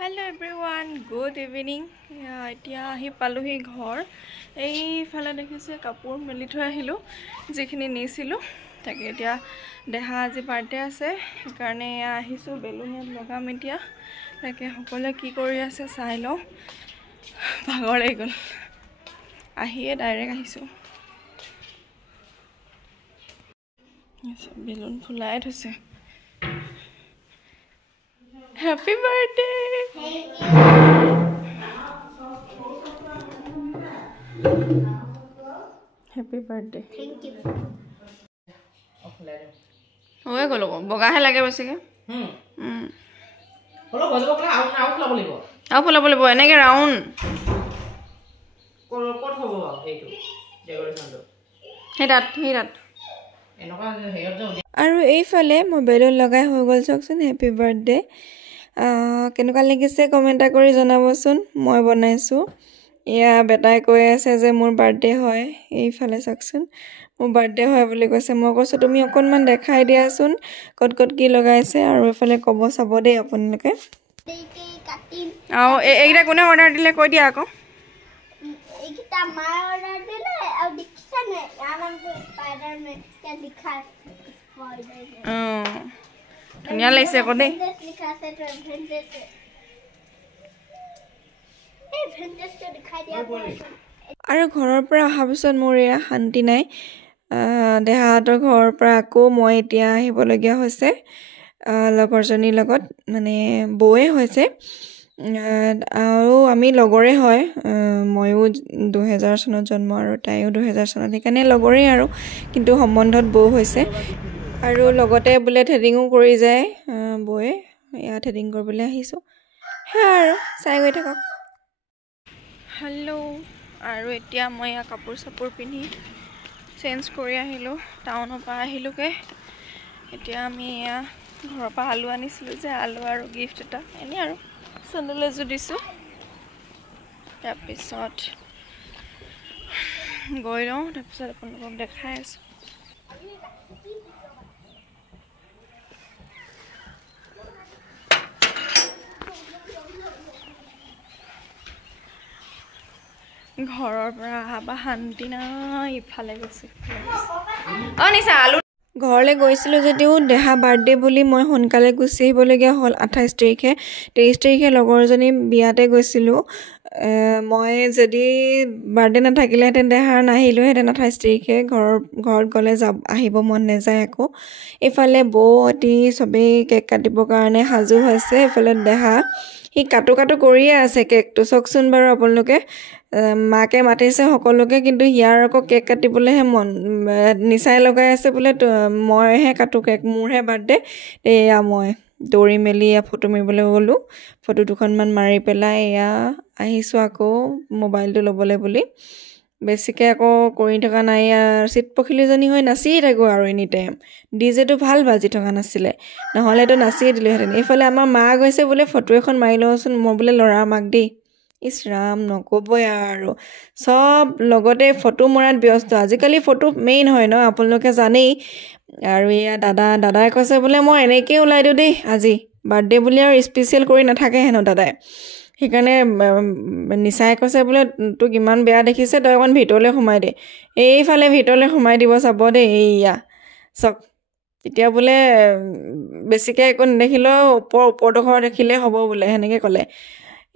Hello everyone, good evening. এতিয়া আহি পালোহি ঘৰ এইফালে দেখিছে কাপোৰ মেলি থৈ আহিলো যেখিনি নিছিলো তাকে এতিয়া দেহা আজি বাৰ্থডে আছে সেইকাৰণে আহিছো বেলুন লগাম এতিয়া তাকে সকলে কি কৰি আছে চাই লও ভাগৰ লাগি গল আহিয়ে ডাইৰেক্ট আহিছো বেলুন ফুলাই থৈছে Happy birthday! Happy birthday. Thank you. Oye golo bogahe lage besike. Holo bojabo kala out labo libo. Au fulabo enege round. Kot hobo eitu. Decoration to. Hirat. Enoka heyot jo. আৰু এইফালে মই balloon লগাই হৈ গল চকচোন happy birthday কেনেকুৱা লাগিছে comment কৰি জনাবচোন মই বনাইছো ইয়া বেটাই কৈ আছে যে মোৰ বাৰ্থডে হয় এইফালে চকচোন মোৰ বাৰ্থডে হয় বুলি কৈছে মই কৈছো তুমি অকনমান দেখাই দিয়াচোন কত কি লগাইছে আৰু এইফালে কব চাব দেই আপোনালোকে এইটা কোনে অৰ্ডাৰ দিলে কৈ দিয়া আকৌ এইটা মা অৰ্ডাৰ দিলে আৰু দেখিছা নে ইয়াৰ নামটো স্পাইডাৰমেন কে লিখা ধুনীয়া লাগিছে আকৌ দেই আৰু ঘৰৰ পৰা অহা পিছত মোৰ এয়া শান্তি নাই দেহাহঁতৰ ঘৰৰ পৰা আকৌ মই এতিয়া আহিবলগীয়া হৈছে লগৰজনীৰ লগত মানে বৌয়ে হৈছে আৰু আমি লগৰে হয় ময়ো 2000 চনত জন্ম আৰু তাইও 2000 চনত সেইকাৰণে লগৰে আৰু কিন্তু সম্বন্ধত বৌ হৈছে আৰু লগতে বুলে থ্ৰেডিংও কৰি যায় বৌয়ে ইয়া থ্ৰেডিং কৰিবলৈ আহিছো হ্যাঁ আৰু চাই গৈ থাকক হেল্ল' আৰু এতিয়া মই কাপোৰ চাপোৰ পিন্ধি চেঞ্জ কৰি আহিলো টাউনৰ পৰা আহিলোকে এতিয়া আমি ঘৰৰ পৰা আলু আনিছিলো যে আলু আৰু গিফ্ট এটা এনে আৰু চেণ্ডেল এযোৰ দিছো তাৰপিছত গৈ লওঁ তাৰপিছত আপোনালোকক দেখাই আছো ঘৰৰ পৰা আহা শান্তি নাই ইফালে গৈছে নিছা আলু ঘৰলৈ গৈছিলো যদিও দেহা বাৰ্থডে বুলি মই সোনকালে গুচি আহিবলগীয়া হ'ল 28 তাৰিখে 23 তাৰিখে লগৰজনী বিয়াতে গৈছিলো মই যদি বাৰ্থডে নাথাকিলেহেঁতেন দেহাৰ নাহিলোহেঁতেন 28 তাৰিখে ঘৰত গ'লে আহিব মন নাযায় আকৌ এইফালে বৌ অতি চবেই কেক কাটিবৰ কাৰণে সাজু হৈছে এইফালে দেহা সি কাটো কৰিয়ে আছে কেকটো চকচোন বাৰু আপোনালোকে মাকে মাতিছে সকলোকে কিন্তু ইয়াৰ আকৌ কেক কাটিবলৈহে মন নিচাই লগাই আছে বোলে মইহে কাটো কেক মোৰহে বাৰ্থডে এয়া মই দৌৰি মেলি ফটো মাৰিবলৈ গ'লো ফটো দুখনমান মাৰি পেলাই এয়া আহিছো আকৌ মোবাইলটো ল'বলৈ বুলি বেছিকৈ আকৌ কৰি থকা নাই চিট পখিলিজনী হৈ নাচি থাকো আৰু এনি টাইম ডিজেটো ভাল বাজি থকা নাছিলে নহ'লেতো নাচিয়ে দিলোহেঁতেন এইফালে আমাৰ মা গৈছে বোলে ফটো এখন মাৰি লওঁচোন মই বোলে ল'ৰাৰ মাক দেই ইছৰাম নকবই আৰু সব লগতে ফটো মৰাত ব্যস্ত আজিকালি ফটো মেইন হয় ন আপোনালোকে জানেই আৰু এয়া দাদাই কৈছে বোলে মই এনেকৈ ওলাই দিওঁ দেই আজি বাৰ্থডে বুলি আৰু স্পেচিয়েল কৰি নাথাকে হেনো দাদাই সেইকাৰণে নিচাই কৈছে বোলে তোক ইমান বেয়া দেখিছে তই অকণ ভিতৰলৈ সোমাই দে এইফালে ভিতৰলৈ সোমাই দিব চাব দেই এইয়া চক এতিয়া বোলে বেছিকৈ একো নেদেখিলেও ওপৰডোখৰ দেখিলে হ'ব বোলে সেনেকৈ ক'লে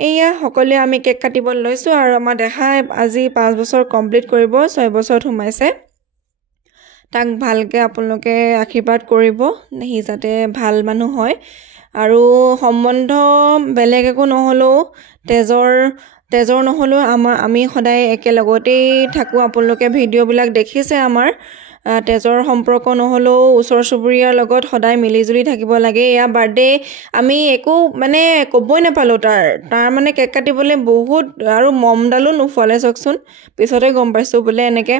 এয়া সকলোৱে আমি কেক কাটিব লৈছো আৰু আমাৰ দেখাই আজি 5 বছৰ কমপ্লিট কৰিব 6 বছৰত সোমাইছে তাক ভালকৈ আপোনালোকে আশীৰ্বাদ কৰিব সি যাতে ভাল মানুহ হয় আৰু সম্বন্ধ বেলেগ একো নহ'লেও তেজৰ নহ'লেও আমি সদায় একেলগতেই থাকোঁ আপোনালোকে ভিডিঅ'বিলাক দেখিছে আমাৰ তেজৰ সম্পৰ্ক নহ'লেও ওচৰ চুবুৰীয়াৰ লগত সদায় মিলিজুলি থাকিব লাগে এয়া বাৰ্থডে আমি একো মানে ক'বই নাপালোঁ তাৰ মানে কেক কাটিবলৈ বহুত আৰু মমডালো নোফুৱালে চকচোন পিছতে গম পাইছোঁ বোলে এনেকৈ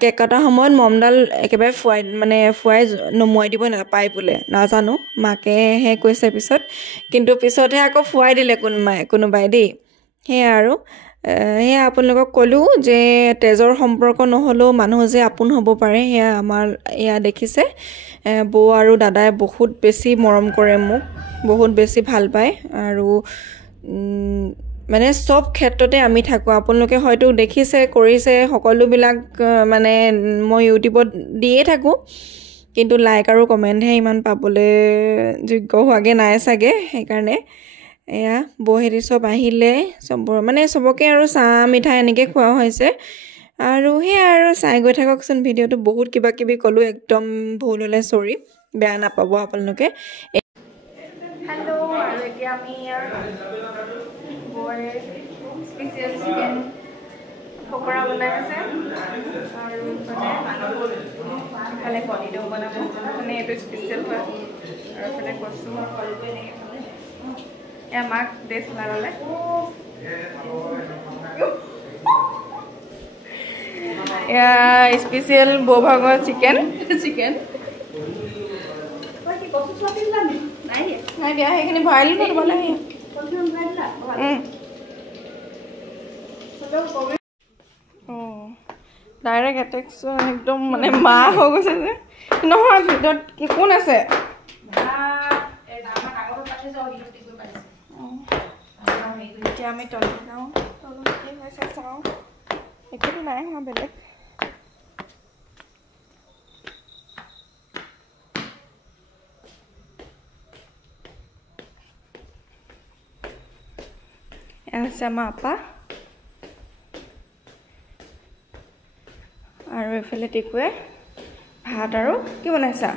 কেক কটাৰ সময়ত মমডাল একেবাৰে ফুৱাই নমুৱাই দিব নাপায় বোলে নাজানো মাকেহে কৈছে পিছত কিন্তু পিছতহে আকৌ ফুৱাই দিলে কোনোবাই দেই সেয়া আৰু সেয়া আপোনালোকক ক'লোঁ যে তেজৰ সম্পৰ্ক নহ'লেও মানুহ যে আপোন হ'ব পাৰে সেয়া আমাৰ এয়া দেখিছে বৌ আৰু দাদাই বহুত বেছি মৰম কৰে মোক বহুত বেছি ভাল পায় আৰু মানে সব ক্ষেত্ৰতে আমি থাকোঁ আপোনালোকে হয়তো দেখিছে কৰিছে সকলোবিলাক মানে মই ইউটিউবত দিয়ে থাকোঁ কিন্তু লাইক আৰু কমেণ্টহে ইমান পাবলৈ যোগ্য হোৱাগৈ নাই চাগে সেইকাৰণে এয়া বৌহেঁতি চব আহিলে চবৰ মানে চবকে আৰু চাহ মিঠাই এনেকৈ খোৱা হৈছে আৰু সেয়া আৰু চাই গৈ থাককচোন ভিডিঅ'টো বহুত কিবা কিবি ক'লোঁ একদম ভুল হ'লে চৰি বেয়া নাপাব আপোনালোকে হেল্ল' আৰু এতিয়া আমি বৌৰে স্পেচিয়েল চিকেন পকৰা বনাই আছে আৰু ইফালে কণীটো বনাব মানে এইটো স্পেচিয়েল হয় আৰু ইফালে কচু এয়া মাক ড্ৰেছ লগালে এয়া স্পেচিয়েল বৌভাগৰ চিকেন নাই দিয়া সেইখিনি ভৰাই দিলোঁ তোমালৈ ডাইৰেক্ট এটেকচোন একদম মানে মা হৈ গৈছে যে নহয় ভিতৰত কি কোন আছে এতিয়া আমি তলত যাওঁ তলত কি হৈছে চাওঁ একোতো নাই হোৱা বেলেগ এয়া হৈছে আমাৰ আপা আৰু এইফালে টিকুৱে ভাত আৰু কি বনাইছা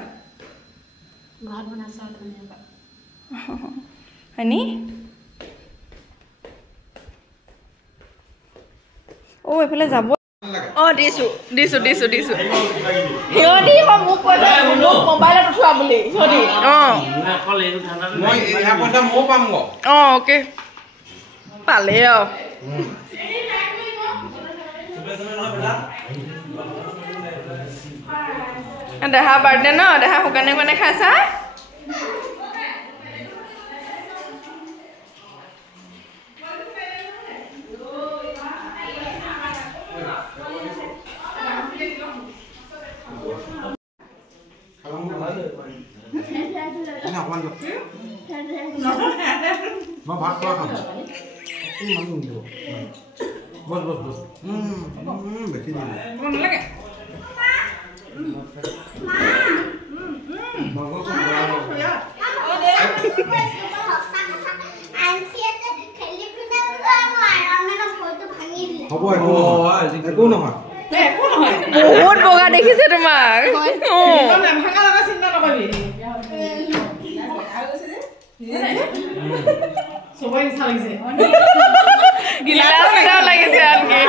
হয়নি এইফালে যাব দিছো সিহঁতি মোক কৈছে মোবাইলত উঠোৱা বুলি সিহঁতি অ'কে পালে আৰু দেহা বাৰ্থডে ন দেহা শুকানে খাইছা মই ভাত খোৱা খাম বস বেছি নালাগে হ'ব একো নহয় বহুত বগা দেখিছে তোমাক লাগিছে আনকি